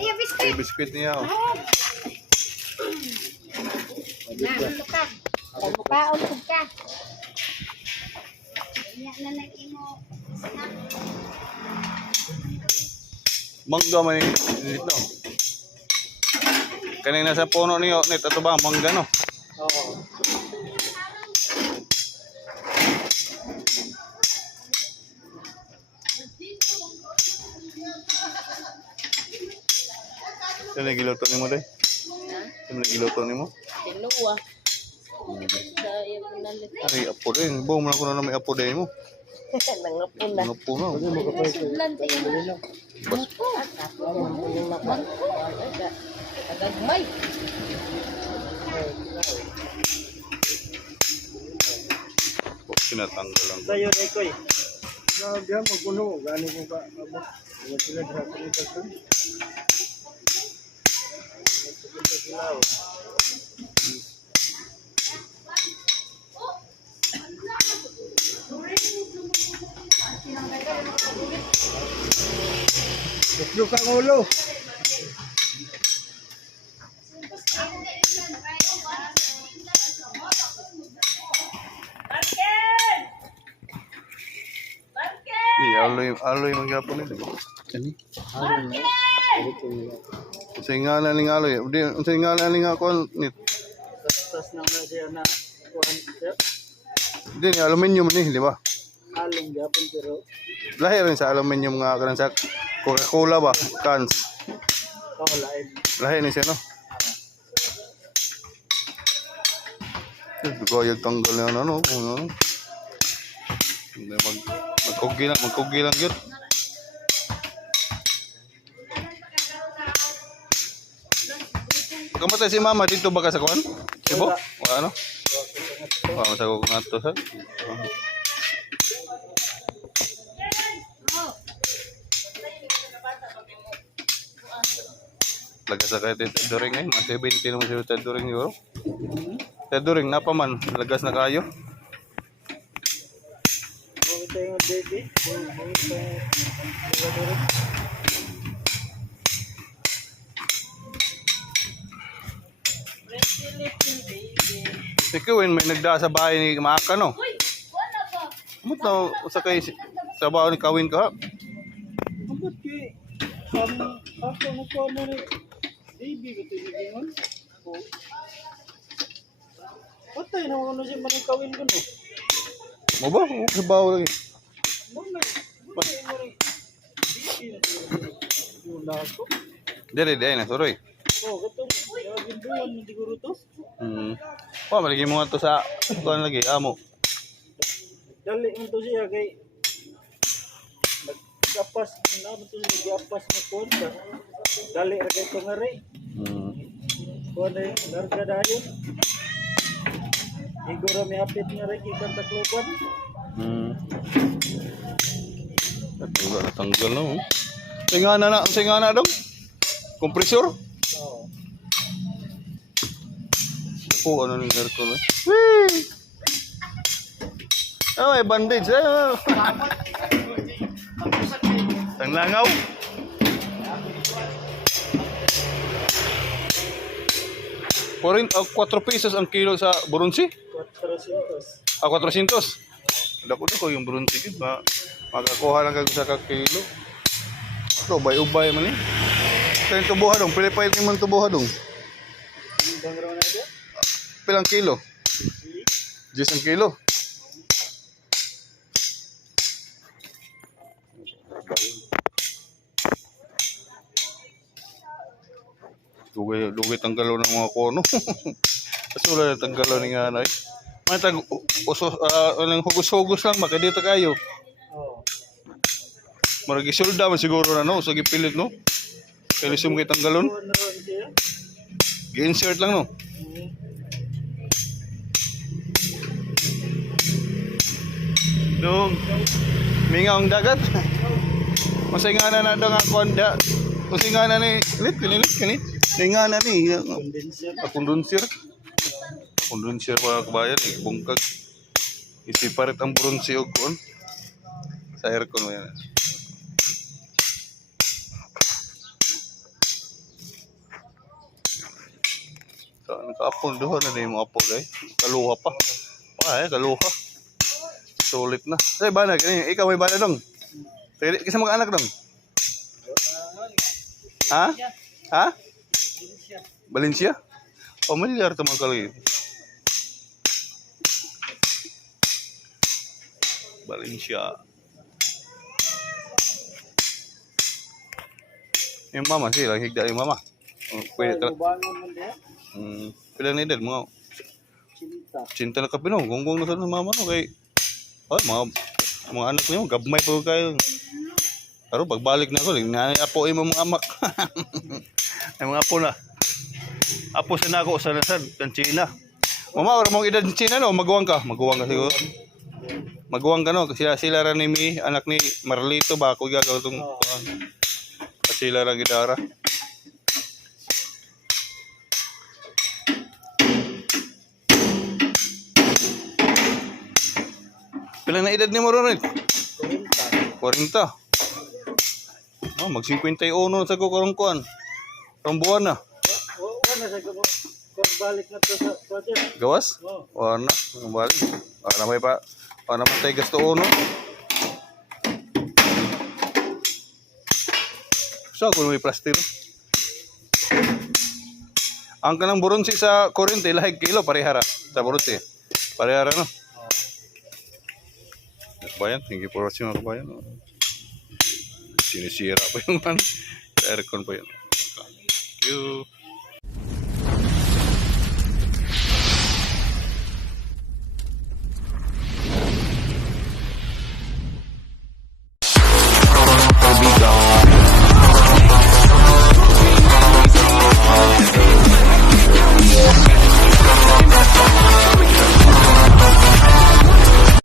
Ay, biscuit. Biskuit niya. Oh. Paon ko ka. Iyak na mo. Mangga man dito. Kanina sa puno niyo, net ato ba mangga no? Oo. Sino giluto nimo day? Sino giluto nimo? Tinuwa. Daya po nalit. Ay, apo din. Buong mo na ko na may apo din mo. Nangapon na. Apo na. Sulan tayo. Agagmay. Sinatanggal lang. Sayo na ikoy. Grabe mo kuno, gani ko ba? Wala sila dra ko nito. Duk ang ulo. Di aloy magyapon ni. Kani? Sa ingana ning aloy. Di sa ingana ning ako nit. Tas na siya na kuan siya. Di ni aluminium ni, di ba? Halong gyapon pero Lahi rin sa aluminium nga karon sa Coca-Cola ba? Cans. lain. Lahi ni siya no. Gayag tanggal na ano. Hindi magkugi lang yun. Kamatay si mama dito ba ka sa kuwan? Sibo? O ano? Masagog nga ito sa. Laga sa kaya Tedoring ngayon. 70 naman siya Tedoring yun. Tedoring, napaman. Lagas na kayo. Mo tayo baby. Ikaw may nagda sa bahay ni Maaka no? Amot na sa kay sa bahay ni Kawin ka. Ambot ki ako mo ko mo ni baby ko tinigin. Oh. Patay na ako siya man kawin ko no. Mo ba? Sa bahay lagi. Mo na. Patay mo rin. Baby na wala ko. Dere na soroy. Oh, katong ginduan mo siguro to. Wa malagi mo to sa kuan lagi amo. Dali mo to siya kay nagkapas na mo to nagapas mo kon ba. Dali ra kay tungari. Kuan ay larga dayon. Igoro mi apit nga rin ikan takloban. Tanggal na. Singana dong. Kompresor? Oo. Oh, ano ning aircon eh? Wee! Oh, may bandage eh. Ang langaw. Porin, 4 pesos ang kilo sa burunsi? 400. 400. Dako ko yung burunsi kid ba. Makakuha lang kag sa kilo. Ito, ubay man eh. Kaya tubuha dong, pilipay ni man tubuha dong. Bang raw na dia? Pilang kilo? 10 ang kilo. Dugay tanggalo ng mga kono. Kasula na tanggalo ni nga na eh. May hugos-hugos lang, makadito kayo. Oo. Maragi sulda man siguro na no, sa gipilit no. Kaya lisum kay tanggalon. Kuan raw siya. Gi-insert lang no. Dong. Mingaw ang dagat. Masingana na daw nga konda. Masingana ni kinilit. Singana ni Condenser. Kondensir pa kabayan eh, bungkag. Isiparit ang burunsi og kuon. Sa aircon mo yan. Kaapon duha na din mo apo day. Kaluha pa. Kaluha. Sulit na. Say bana kani ikaw may bana dong. Kisa mga anak dong. Ha? Ha? Valencia? Pamilyar to mga kaloy. Valencia. Yung mama sila, higda yung mama. Pwede ka. Bangon man dia. Pila na edad, mga Cinta. cinta na kapino. Gonggong na sa mama no kay mga anak niyo, gabmay po kayo. Pero pagbalik na ko, apo mo mga amak. Ay mga apo na. Apo sa nako sa nasad, ng China. Mama, wala mong edad ng China no, maguwang ka siguro. Maguwang ka no, sila ra ni Mi, anak ni Marlito ba ako gagaw tong sila ra gidara. Pila na edad ni mo ron? 40. Oh, mag-51 sa ko karong kuan. Karong buwan na. Wala sa ko balik na to sa project. Gawas? Oh. Wala na. Balik. Wala may pa. Wala naman tayo gasto uno. So, kung may plastic. Ang kanang buronsi sa kurente, lahig kilo, parehara. Sa buronsi. Parehara, no? Kabayan, thank you for watching mga kabayan. Sinisira pa yung aircon pa yun. Thank you.